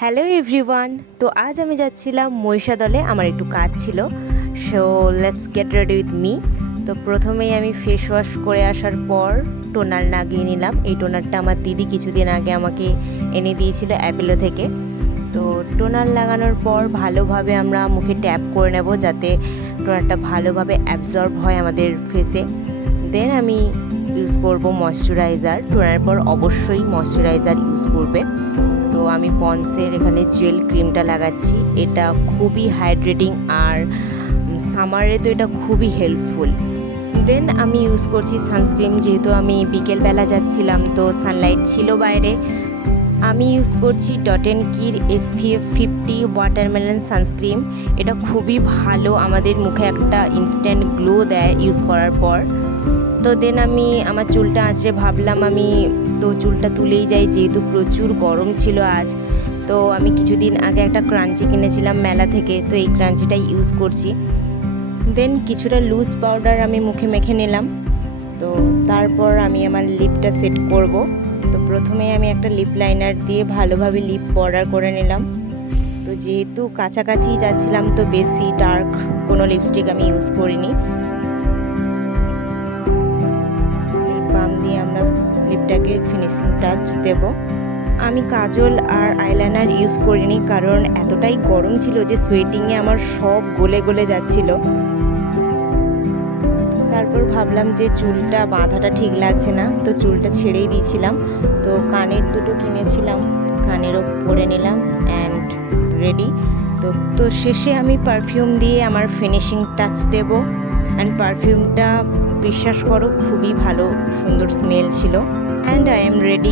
Hello everyone. তো আজ আমি যাচ্ছিলাম মহিষাদলে, আমার একটু কাজ ছিল। So let's get ready with me. তো প্রথমেই আমি ফেস ওয়াশ করে আসার পর টোনার লাগিয়ে নিলাম। এই টোনারটা আমার দিদি কিছুদিন আগে আমাকে এনে দিয়েছিল অ্যাপেলো থেকে। তো টোনার লাগানোর পর ভালোভাবে আমরা মুখে ট্যাপ করে নেব যাতে টোনারটা ভালোভাবে অ্যাবজর্ব হয় আমাদের ফেসে। দেন আমি ইউজ করব ময়শ্চারাইজার। টোনার পর অবশ্যই ময়শ্চারাইজার ইউজ করবে। তো আমি পন্সের এখানে জেল ক্রিমটা লাগাচ্ছি। এটা খুবই হাইড্রেটিং আর সামারে তো এটা খুবই হেল্পফুল। দেন আমি ইউজ করছি সানস্ক্রিন, যেহেতু আমি বিকেলবেলা যাচ্ছিলাম তো সানলাইট ছিল বাইরে। আমি ইউজ করছি ডট অ্যান্ড কির SPF 50 ওয়াটারমেলন সানস্ক্রিন। এটা খুবই ভালো, আমাদের মুখে একটা ইনস্ট্যান্ট গ্লো দেয় ইউজ করার পর। তো দেন আমি আমার চুলটা আঁচড়ে ভাবলাম আমি তো চুলটা তুলেই যাই, যেহেতু প্রচুর গরম ছিল আজ। তো আমি কিছুদিন আগে একটা ক্রাঞ্চি কিনেছিলাম মেলা থেকে, তো এই ক্রাঞ্চিটাই ইউজ করছি। দেন কিছুটা লুজ পাউডার আমি মুখে মেখে নিলাম। তো তারপর আমি আমার লিপটা সেট করব। তো প্রথমে আমি একটা লিপ লাইনার দিয়ে ভালোভাবে লিপ বর্ডার করে নিলাম। তো যেহেতু কাছাকাছি যাচ্ছিলাম তো বেশি ডার্ক কোনো লিপস্টিক আমি ইউজ করিনি। দিয়ে আমরা লিপটাকে ফিনিশিং টাচ দেব। আমি কাজল আর আইলাইনার ইউজ করিনি, কারণ এতটাই গরম ছিল যে সোয়েটিংয়ে আমার সব গলে গলে যাচ্ছিল। তারপর ভাবলাম যে চুলটা বাঁধাটা ঠিক লাগছে না, তো চুলটা ছেড়েই দিয়েছিলাম। তো কানের দুটো কিনেছিলাম, কানেরও পরে নিলাম অ্যান্ড রেডি। তো শেষে আমি পারফিউম দিয়ে আমার ফিনিশিং টাচ দেব। অ্যান্ড পারফিউমটা বিশ্বাস করো খুবই ভালো, সুন্দর স্মেল ছিল। And I am ready.